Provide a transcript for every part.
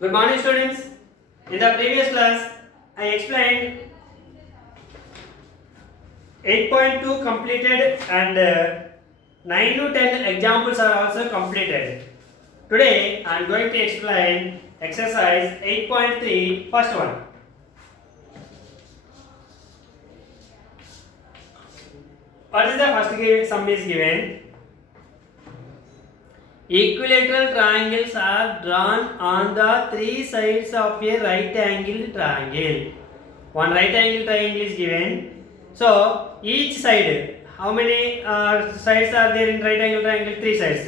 Good morning, students. In the previous class, I explained 8.2 completed and 9 to 10 examples are also completed. Today, I am going to explain exercise 8.3, first one. What is the first sum is given? Equilateral triangles are drawn on the three sides of a right angled triangle. One right angled triangle is given. So each side, how many sides are there in right angled triangle? Three sides.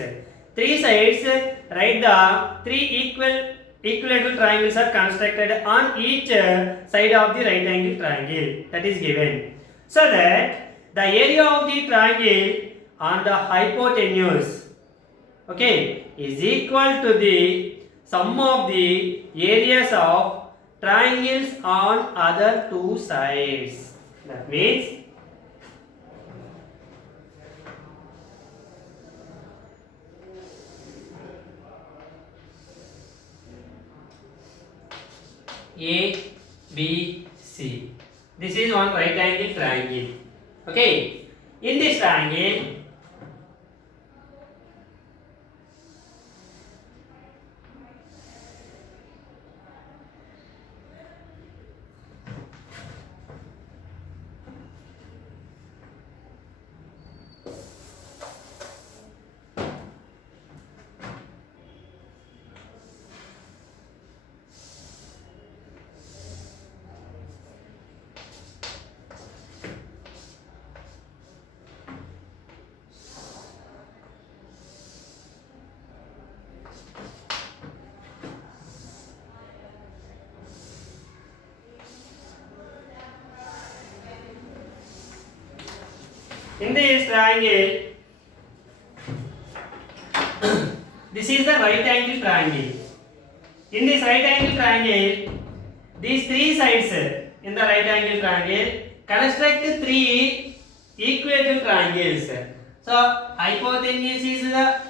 Three sides, write the three equilateral triangles are constructed on each side of the right angled triangle. That is given. So that the area of the triangle on the hypotenuse, okay, is equal to the sum of the areas of triangles on other two sides. That means A, B, C. This is one right angle triangle. Okay, in this triangle, in this triangle, this is the right angle triangle. In this right angle triangle, these three sides in the right angle triangle construct three equilateral triangles. So hypotenuse is the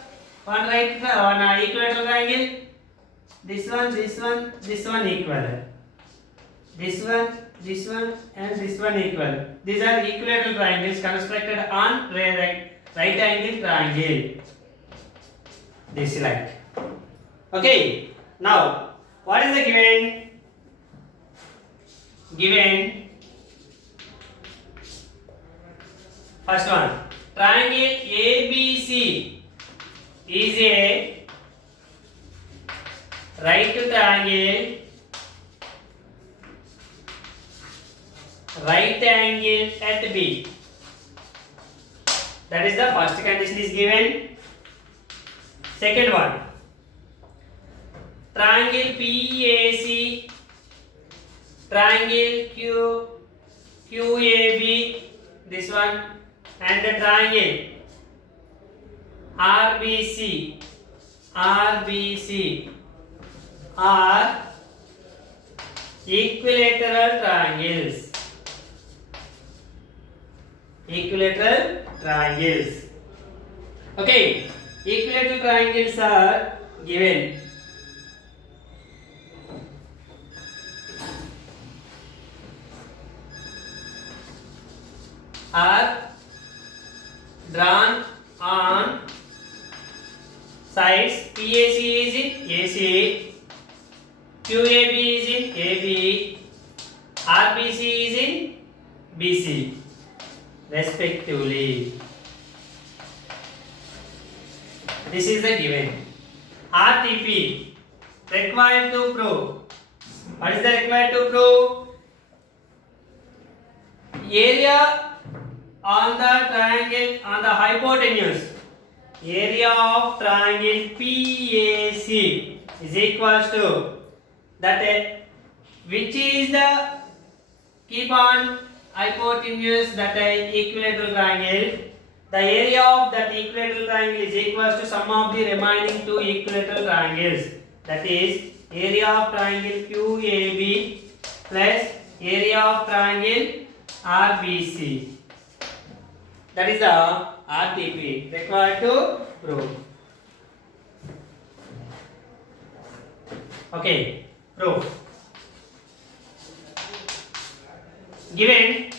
one equilateral triangle. This one equal. This one, and this one equal. These are equilateral triangles constructed on right angle triangle. This like. Okay. Now, what is the given? Given first one. Triangle ABC is a right triangle. Right angle at B. That is the first condition is given. Second one, triangle PAC, triangle QAB, this one, and the triangle RBC are equilateral triangles. Equilateral triangles. Okay, equilateral triangles are given. Are drawn on sides. PAC is in AC, QAB is in AB, RBC is in BC, respectively. This is the given. RTP required to prove. What is the required to prove? Area on the triangle on the hypotenuse. Area of triangle PAC is equals to that which is the keep on hypotenuse that equilateral triangle. The area of that equilateral triangle is equals to sum of the remaining two equilateral triangles. That is area of triangle QAB plus area of triangle RBC. That is the RTP required to prove. Okay, proof. Given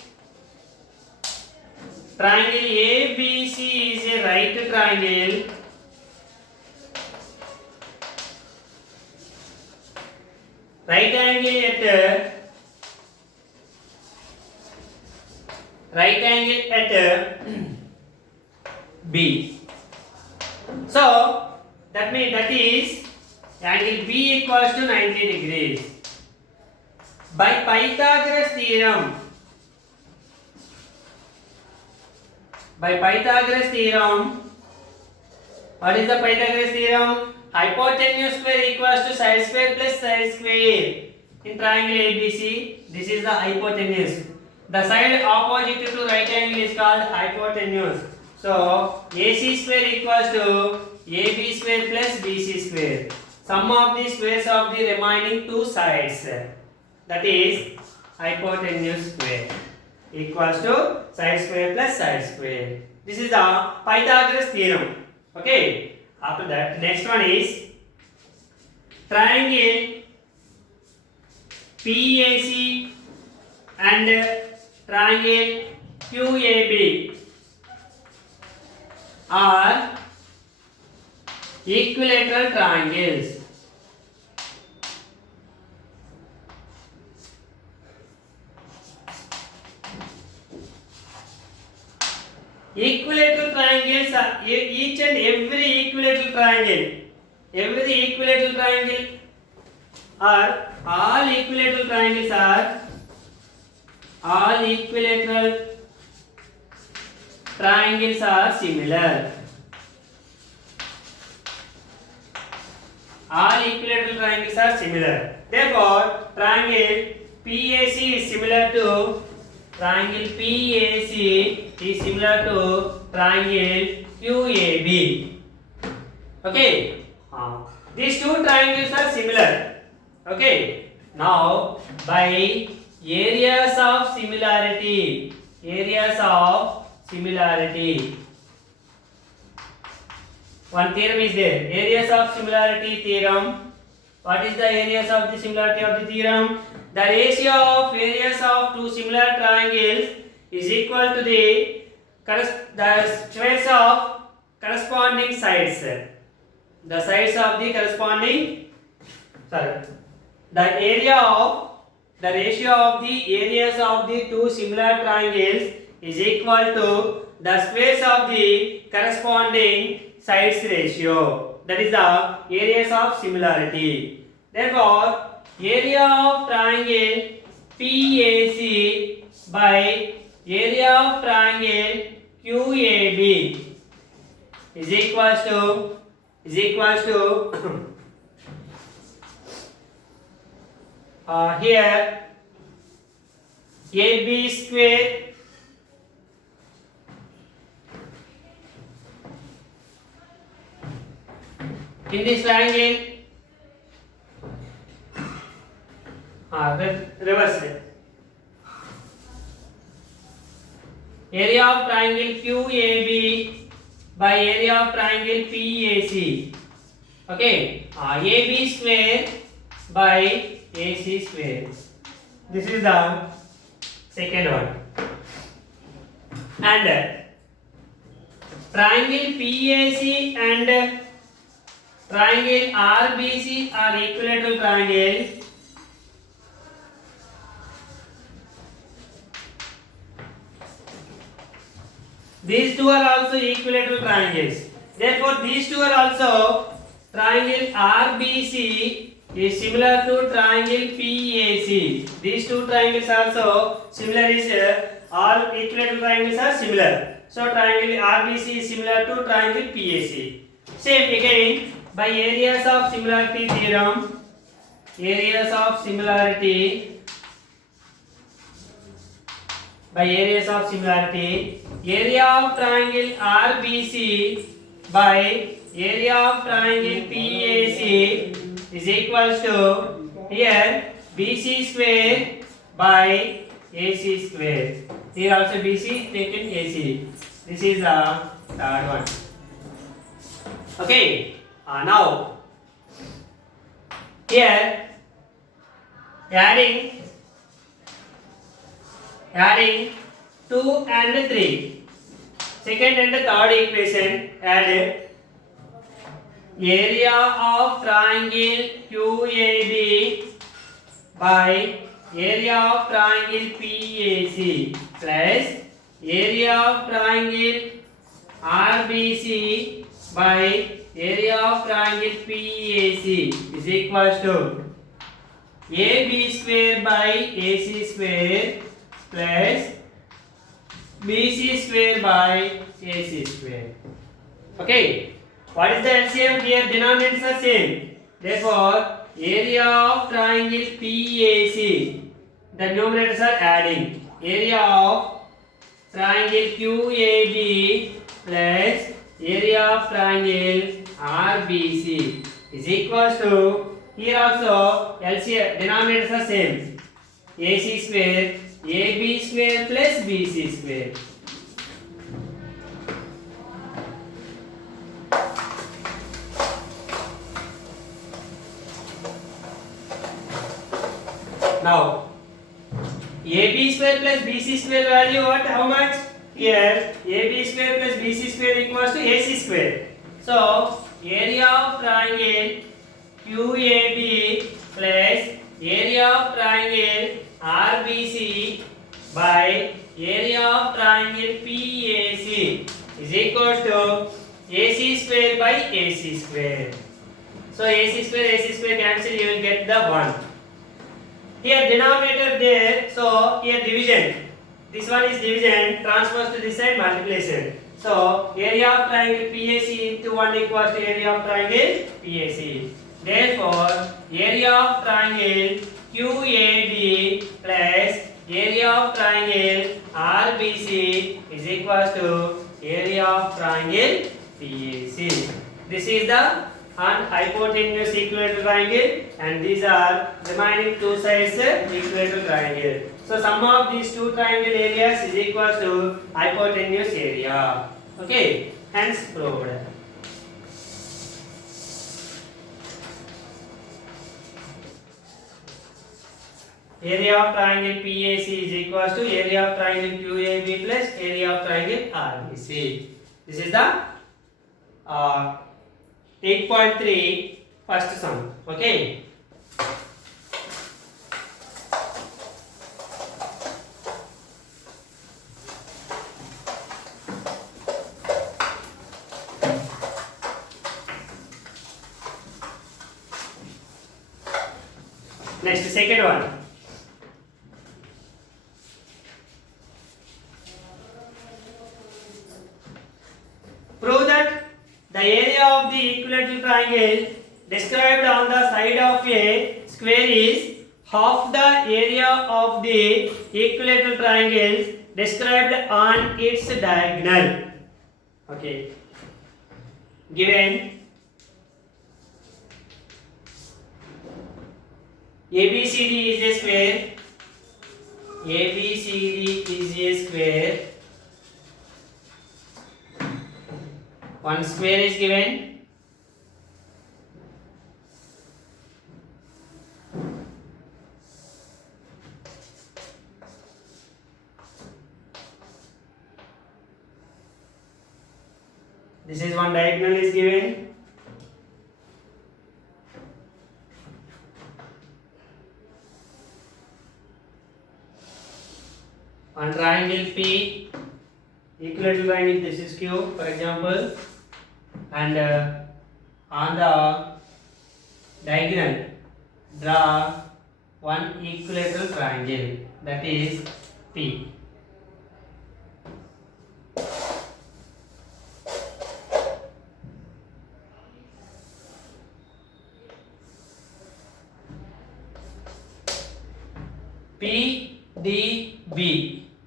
triangle ABC is a right triangle. Right angle at B. So that means that is angle B equals to 90 degrees. By Pythagoras theorem, what is the Pythagoras theorem? Hypotenuse square equals to side square plus side square. In triangle ABC, this is the hypotenuse. The side opposite to right angle is called hypotenuse. So AC square equals to AB square plus BC square. Sum of the squares of the remaining two sides, that is hypotenuse square, equals to side square plus side square. This is the Pythagoras theorem. Okay. After that, next one is triangle PAC and triangle QAB are equilateral triangles. Equilateral triangles are each and every equilateral triangle. Every equilateral triangle are all equilateral triangles are similar. All equilateral triangles are similar. Therefore, triangle PAC is similar to triangle QAB. Okay. These two triangles are similar. Okay. Now, by areas of similarity. One theorem is there. Areas of similarity theorem. What is the areas of the similarity of the theorem? The ratio of areas of two similar triangles is equal to the squares of corresponding sides. The sides of the corresponding, the ratio of the areas of the two similar triangles is equal to the squares of the corresponding sides ratio. That is the areas of similarity. Therefore, area of triangle PAC by area of triangle QAB is equals to here AB square in this triangle, reverse it. Area of triangle QAB by area of triangle PAC. Okay, AB square by AC square. This is the second one. And triangle PAC and triangle RBC are equilateral triangles. These two are also equilateral triangles. Therefore, these two are also triangle RBC is similar to triangle PAC. These two triangles also similar is all equilateral triangles are similar. So triangle RBC is similar to triangle PAC. Same again by areas of similarity theorem. Area of triangle RBC by area of triangle PAC is equals to here BC square by AC square. Here also BC taken AC. This is the third one. Okay. Now Here adding 2 and 3. Second and third equation, add area of triangle QAB by area of triangle PAC plus area of triangle RBC by area of triangle PAC is equals to AB square by AC square plus BC square by AC square. Okay. What is the LCM? Here denominators are same. Therefore, area of triangle PAC, the numerators are adding. Area of triangle QAB plus area of triangle RBC is equals to, here also LCM denominators are same. AC square, AB square plus BC square. Now, AB square plus BC square value what? How much? Here, AB square plus BC square equals to AC square. So, area of triangle QAB plus area of triangle RBC by area of triangle PAC is equals to AC square by AC square. So, AC square cancel, you will get the 1. Here denominator there, so here division. This one is division, transpose to this side, multiplication. So area of triangle PAC into 1 equals to area of triangle PAC. Therefore, area of triangle QAB plus area of triangle RBC is equals to area of triangle PAC. This is the hypotenuse equilateral triangle, and these are remaining two sides equilateral triangle. So sum of these two triangle areas is equals to hypotenuse area. Okay, hence proved. Area of triangle PAC is equals to area of triangle QAB plus area of triangle RBC. This is the 8.3 first sum. Okay. Next, second one. Prove that the area of the equilateral triangle described on the side of a square is half the area of the equilateral triangles described on its diagonal. Okay. Given ABCD is a square. ABCD is a square. One square is given. This is one diagonal is given. One triangle P, equilateral triangle, this is Q for example, and on the diagonal draw one equilateral triangle, that is P.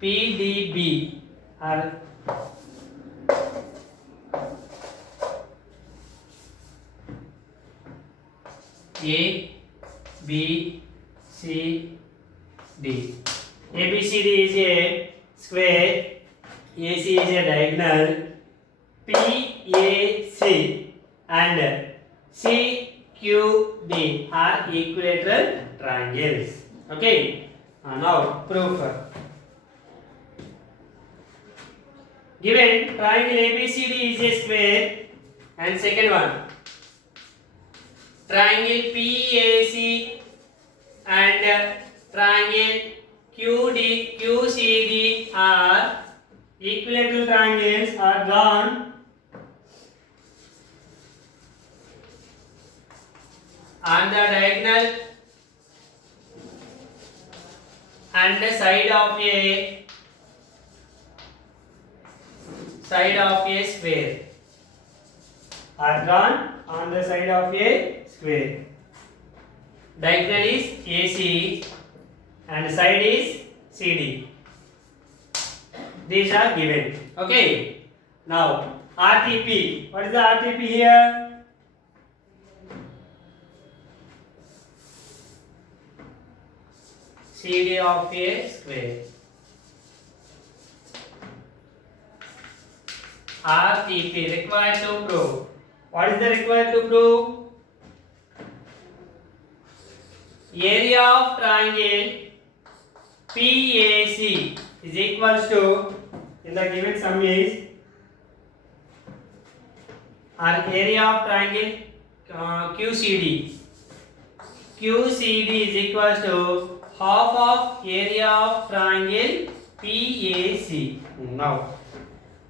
PDB are A, B, C, D. ABCD is a square, AC is a diagonal, PAC and QD are equilateral triangles. Okay. Now proof. Given triangle ABCD is a square, and second one, triangle PAC and triangle QCD are equilateral triangles are drawn on the diagonal and the side of a square. Are drawn on the side of a square. Diagonal is AC and side is CD. These are given. Okay. Now RTP. What is the RTP here? CD of a square. RTP required to prove. What is the required to prove? Area of triangle PAC is equals to, in the given sum is, or area of triangle QCD. QCD is equals to half of area of triangle PAC. Now,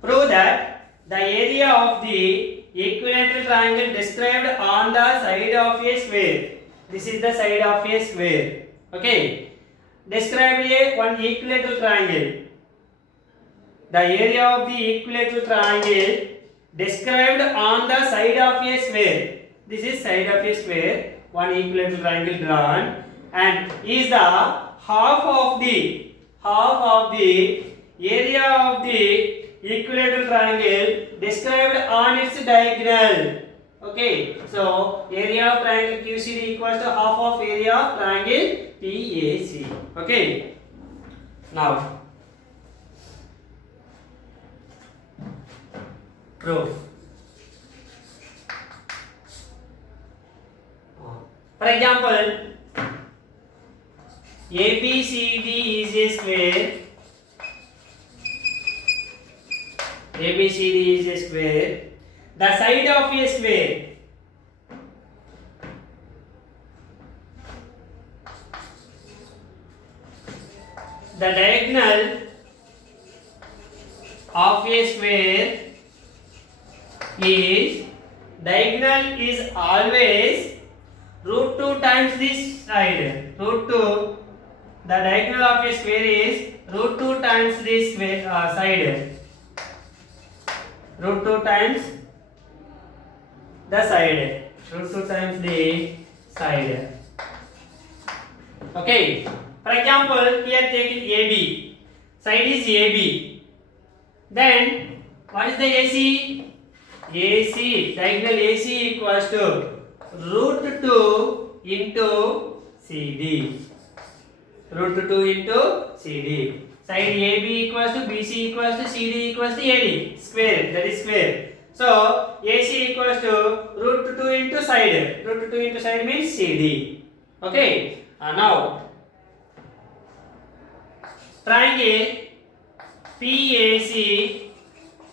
prove that the area of the equilateral triangle described on the side of a square. This is the side of a square. Okay. Describe one equilateral triangle. The area of the equilateral triangle described on the side of a square. This is side of a square. One equilateral triangle drawn, and is the half of the area of the equilateral triangle described on its diagonal. Okay, so area of triangle QCD equals to half of area of triangle PAC. Okay, now proof. For example, ABCD is a square. ABCD is a square. The side of a square. The diagonal of a square is, diagonal is always root 2 times this side. Root 2. The diagonal of a square is root 2 times this side. Root 2 times the side. Root 2 times the side. Okay. For example, here take AB. Side is AB. Then what is the AC? AC, diagonal AC equals to root 2 into CD. Root 2 into CD. Side AB equals to BC equals to CD equals to AD. Square, that is square. So AC equals to root 2 into side. Root 2 into side means CD. Okay. Now triangle PAC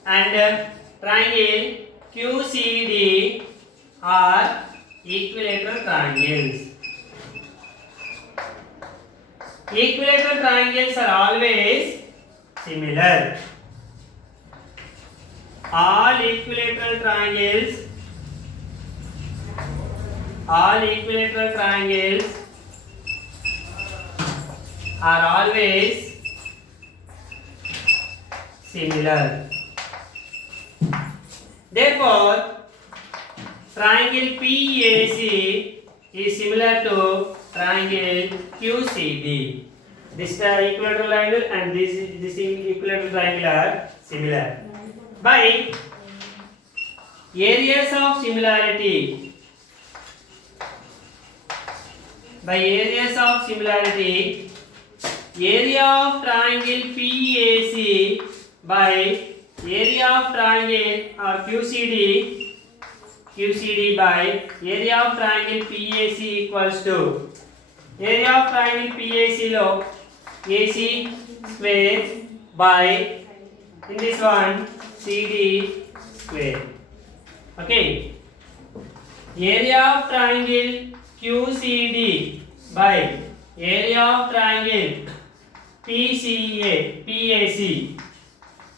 and triangle QCD are equilateral triangles. Equilateral triangles are always similar. All equilateral triangles are always similar. Therefore, triangle PAC is similar to triangle QCD. This equilateral triangle and this equilateral triangle are similar. By areas of similarity, area of triangle PAC by area of triangle QCD QCD by area of triangle PAC equals to area of triangle PAC lo AC square by in this one CD square. Okay. Area of triangle QCD by area of triangle PAC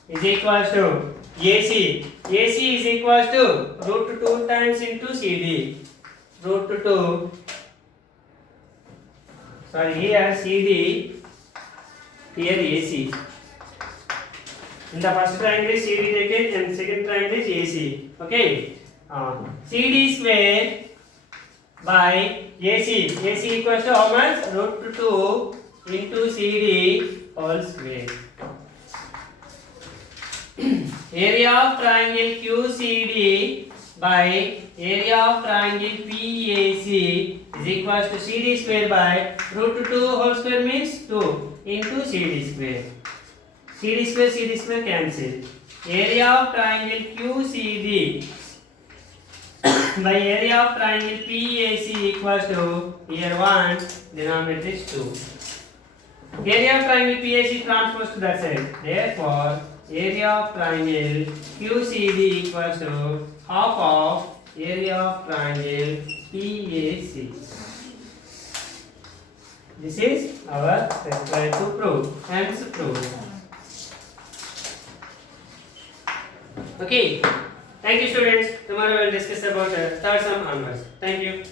is equals to AC. AC is equals to root 2 times into CD. Root 2. Sorry, here CD, here AC. In the first triangle is CD taken and second triangle is AC. Okay. CD square by AC. AC equals to how much? Root 2 into CD whole square. Area of triangle QCD by area of triangle PAC is equals to CD square by root 2 whole square means 2 into CD square. CD square cancel. Area of triangle QCD by area of triangle PAC equals to here 1, denominator is 2. Area of triangle PAC transposed to that side. Therefore, area of triangle QCD equals to half of area of triangle PAC. This is our required to prove. Hence prove. Okay. Thank you, students. Tomorrow we will discuss about third sum onwards. Thank you.